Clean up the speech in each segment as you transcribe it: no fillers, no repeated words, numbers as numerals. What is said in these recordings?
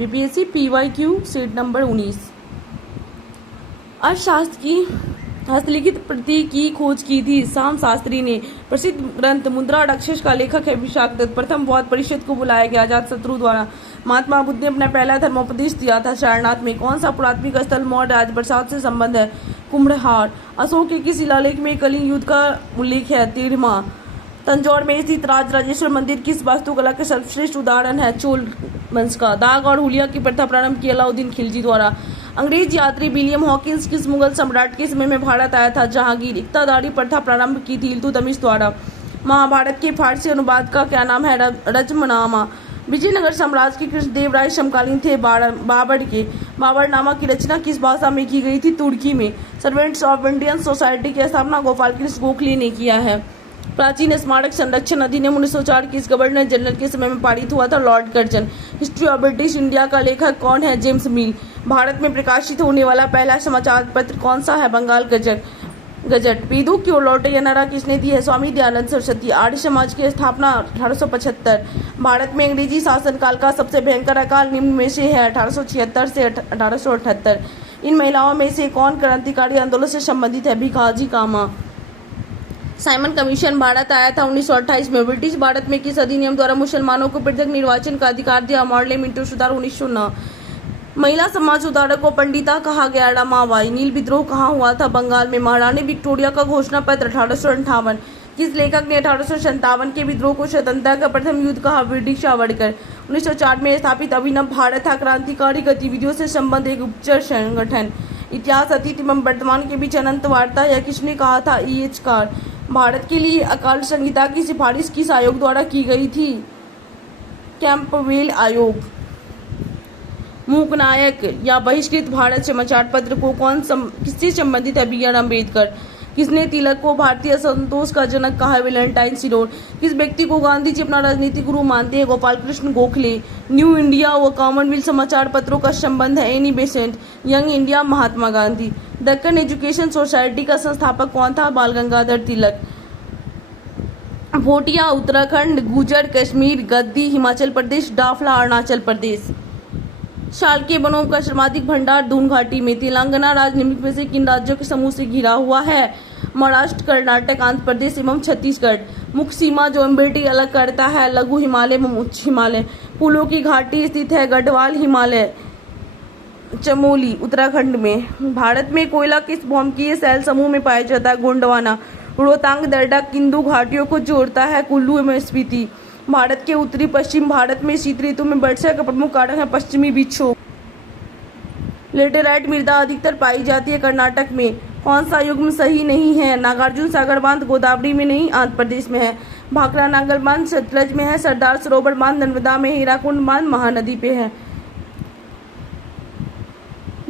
BPSC PYQ set number 19। अर्थशास्त्र की हस्तलिखित प्रति की खोज की थी श्याम शास्त्री ने। प्रसिद्ध ग्रंथ मुद्रा राक्षस का लेखक है विशाख। प्रथम बौद्ध परिषद को बुलाया गया अजातशत्रु द्वारा। महात्मा बुद्ध ने अपना पहला धर्मोपदेश दिया था सारनाथ में। कौन सा पुरातत्विक स्थल मौर्य राजप्रसाद से संबंध है? कुम्भलहार। अशोक के किस शिलालेख में कलिंग युद्ध का उल्लेख है? 13वां। तंजौर में स्थित राजराजेश्वर मंदिर किस वास्तुकला के सर्वश्रेष्ठ उदाहरण है? चोल वंश का। दाग और हुलिया की प्रथा प्रारंभ की अलाउद्दीन खिलजी द्वारा। अंग्रेज यात्री विलियम हॉकिंस किस मुगल सम्राट के समय में भारत आया था? जहांगीर। इक्तादारी प्रथा प्रारंभ की थी इल्तुतमिश द्वारा। महाभारत के फारसी अनुवाद का क्या नाम है? रजमनामा। विजयनगर साम्राज्य के कृष्णदेव राय समकालीन थे बाबर के। बाबरनामा की रचना किस भाषा में की गई थी? तुर्की में। सर्वेंट्स ऑफ इंडियन सोसाइटी की स्थापना गोपाल कृष्ण गोखले ने किया है। प्राचीन स्मारक संरक्षण अधिनियम 1904 किस गवर्नर जनरल के समय में पारित हुआ था? Lord Curzon. History of British India का लेखक कौन है? जेम्स मिल। भारत में प्रकाशित होने वाला पहला समाचार पत्र कौन सा है? बंगाल गजट। वेदों की ओर लौटे यह नारा किसने दी है? स्वामी दयानंद सरस्वती। आर्य समाज की स्थापना 1875। भारत में अंग्रेजी शासनकाल का सबसे भयंकर अकाल निम्न में से है 1876 से 1878। इन महिलाओं में से कौन क्रांतिकारी आंदोलन से संबंधित है? भिखाजी कामा। साइमन कमीशन भारत आया था 1928 में। ब्रिटिश भारत में किस अधिनियम द्वारा मुसलमानों को पृथक निर्वाचन का अधिकार दिया? मॉडले मिंटो सुधार 1909। महिला समाज सुधारक को पंडिता कहा गया? रमाबाई। नील विद्रोह कहाँ हुआ था? बंगाल में। महारानी विक्टोरिया का घोषणा पत्र 1858। किस लेखक ने 1857 के विद्रोह को स्वतंत्रता का प्रथम युद्ध कहा? वीर सावरकर। 1904 में स्थापित अभिनव भारत था क्रांतिकारी गतिविधियों से संबंधित एक उपचर संगठन। इतिहास अतीत एवं वर्तमान के बीच अनंत वार्ता यह किसने कहा था? E.H. कार। भारत के लिए अकाल संहिता की सिफारिश किस आयोग द्वारा की गई थी? कैंपबेल आयोग। मूकनायक या बहिष्कृत भारत समाचार पत्र को किससे संबंधित है? B.R. अम्बेडकर। किसने तिलक को भारतीय असंतोष का जनक कहा है? वैलेंटाइन सिरोड। किस व्यक्ति को गांधी जी अपना राजनीतिक गुरु मानते हैं? गोपाल कृष्ण गोखले। न्यू इंडिया व कॉमनवेल्थ समाचार पत्रों का संबंध है? Annie Besant. Young India Mahatma Gandhi. Deccan education society का संस्थापक कौन था? बाल गंगाधर तिलक। भोटिया उत्तराखंड, गुजर कश्मीर, गद्दी हिमाचल प्रदेश, डाफला अरुणाचल प्रदेश। शालकीय वनों का सर्वाधिक भंडार दून घाटी में। तेलंगाना राज्य निम्नलिखित में से किन राज्यों के समूह से घिरा हुआ है? महाराष्ट्र, कर्नाटक, आंध्र प्रदेश एवं छत्तीसगढ़। मुख्य सीमा जो अम्बेटी अलग करता है? लघु हिमालय एवं उच्च हिमालय। फूलों की घाटी स्थित है? गढ़वाल हिमालय, चमोली उत्तराखंड में। भारत में कोयला किस भौमकीय शैल समूह में पाया जाता है? गोंडवाना। रोहतांग दर्रा किन दो घाटियों को जोड़ता है? कुल्लू एवं स्पीति। भारत के उत्तरी पश्चिम भारत में शीत ऋतु में वर्षा का प्रमुख कारण है पश्चिमी विक्षोभ। लेटेराइट मृदा अधिकतर पाई जाती है कर्नाटक में। कौन सा युग्म सही नहीं है? नागार्जुन सागर बांध गोदावरी में नहीं, आंध्र प्रदेश में है। भाखड़ा नांगल बांध सतलज में है। सरदार सरोवर बांध नर्मदा में। हीराकुंड बांध महानदी पे है।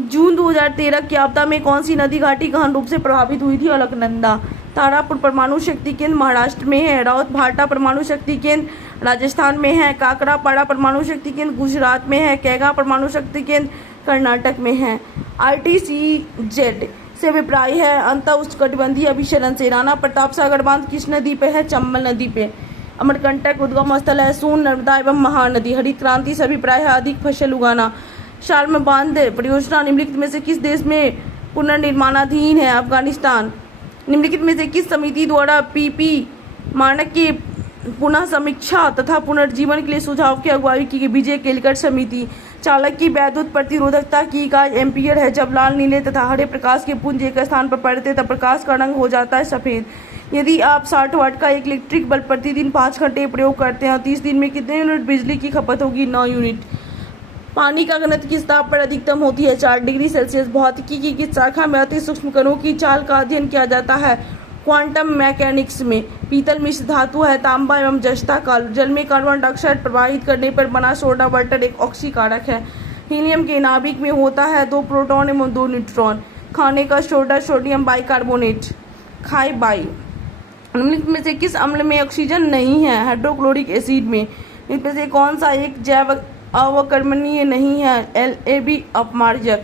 जून 2013 की आपदा में कौन सी नदी घाटी गहन रूप से प्रभावित हुई थी? अलकनंदा। तारापुर परमाणु शक्ति केंद्र महाराष्ट्र में है। राउत भाटा परमाणु शक्ति केंद्र राजस्थान में है। काकरापाड़ा परमाणु शक्ति केंद्र गुजरात में है। कैगा परमाणु शक्ति केंद्र कर्नाटक में है। RTCZ से अभिप्राय है अंतर उष्णकटिबंधीय अभिसरण से। राणा प्रताप सागर बांध किस नदी पे है? चंबल नदी पे। अमरकंटक उद्गम स्थल है सोन, नर्मदा एवं महानदी। हरित क्रांति से अभिप्राय है अधिक फसल उगाना। शाल्म बांध परियोजना निम्नलिखित में से किस देश में पुनर्निर्माणाधीन है? अफगानिस्तान। निम्नलिखित में से किस समिति द्वारा PP मानक की पुनः समीक्षा तथा पुनर्जीवन के लिए सुझाव की अगुवाई की गई? विजय केलकर समिति। चालक की वैद्युत प्रतिरोधकता की इकाई एम्पियर है। जब लाल, नीले तथा हरे प्रकाश के पुंज एक स्थान पर पड़ते तब प्रकाश का रंग हो जाता है सफेद। यदि आप 60 वाट का एक इलेक्ट्रिक बल्ब प्रतिदिन 5 घंटे प्रयोग करते हैं और 30 दिन में कितने यूनिट बिजली की खपत होगी? 9 यूनिट। पानी का घनत्व किस ताप पर अधिकतम होती है? 4 डिग्री सेल्सियस। भौतिकी की किस शाखा में अति सूक्ष्म कणों की चाल का अध्ययन किया जाता है? क्वांटम मैकेनिक्स में। पीतल मिश्र धातु है। तांबा एवं जस्ता काल। जल में कार्बन डाइऑक्साइड प्रवाहित करने पर बना सोडा वाटर एक ऑक्सीकारक है। हीलियम के नाभिक में होता है 2 प्रोटॉन एवं 2 न्यूट्रॉन। खाने का सोडा सोडियम बाइकार्बोनेट खाई बाई। निम्नलिखित में से किस अम्ल में ऑक्सीजन नहीं है? हाइड्रोक्लोरिक एसिड में। इनमें से कौन सा एक जैव अवकर्मणीय नहीं है? LAB अपमार्जक।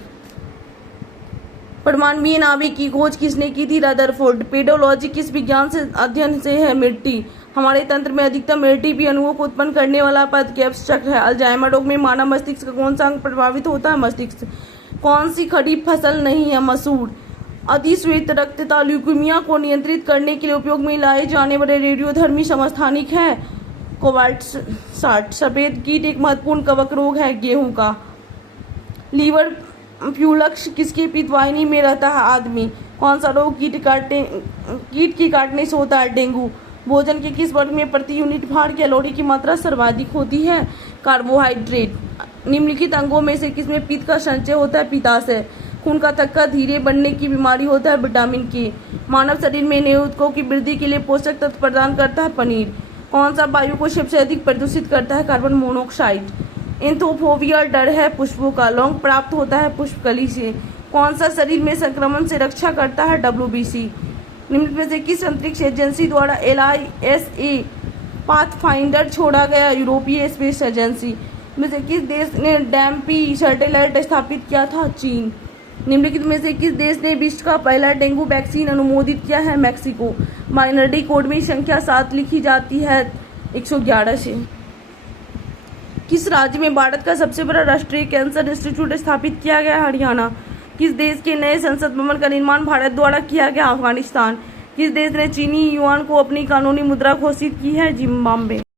परमाणुीय नाभिक की खोज किसने की थी? रदरफोर्ड। पेडोलॉजी किस विज्ञान से अध्ययन से है? मिट्टी। हमारे तंत्र में अधिकतम एटीपी अणुओं को उत्पन्न करने वाला पद गिब्स चक्र है। अल्जाइमर रोग में मानव मस्तिष्क का कौन सा अंग प्रभावित होता है? मस्तिष्क। कौन सी खरीफ फसल नहीं है? मसूर। अतिश्वेत रक्तता ल्यूकीमिया को नियंत्रित करने के लिए उपयोग में लाए जाने वाले रेडियोधर्मी समस्थानिक है? कोबाल्ट 60। सफेद कीट एक महत्वपूर्ण कवक रोग है गेहूं का। लीवर प्यूलक्स किसके पित्तवाहिनी में रहता है? आदमी। कौन सा रोग कीट के काटने से होता है? डेंगू। भोजन के किस वर्ग में प्रति यूनिट भार कैलोरी की मात्रा सर्वाधिक होती है? कार्बोहाइड्रेट। निम्नलिखित अंगों में से किसमें पित्त का संचय होता है? पित्ताशय। खून का थक्का धीरे बढ़ने की बीमारी होता है? विटामिन के। मानव शरीर में नए ऊतकों की वृद्धि के लिए पोषक तत्व प्रदान करता है? पनीर। कौन सा वायु को सबसे अधिक प्रदूषित करता है? Carbon monoxide. एंथ्रोफोबिया डर है पुष्पों का। लौंग प्राप्त होता है पुष्पकली से। कौन सा शरीर में संक्रमण से रक्षा करता है? WBC। निम्न में से किस अंतरिक्ष एजेंसी द्वारा LISA पाथफाइंडर छोड़ा गया? यूरोपीय स्पेस एजेंसी। में से किस देश ने डैम्पी सैटेलाइट स्थापित किया था? चीन। निम्नलिखित में से किस देश ने विश्व का पहला डेंगू वैक्सीन अनुमोदित किया है? मैक्सिको। बाइनरी कोड में संख्या 7 लिखी जाती है 111 से। किस राज्य में भारत का सबसे बड़ा राष्ट्रीय कैंसर इंस्टीट्यूट स्थापित किया गया? हरियाणा। किस देश के नए संसद भवन का निर्माण भारत द्वारा किया गया? अफगानिस्तान। किस देश ने चीनी युआन को अपनी कानूनी मुद्रा घोषित की है? जिम्बाब्वे।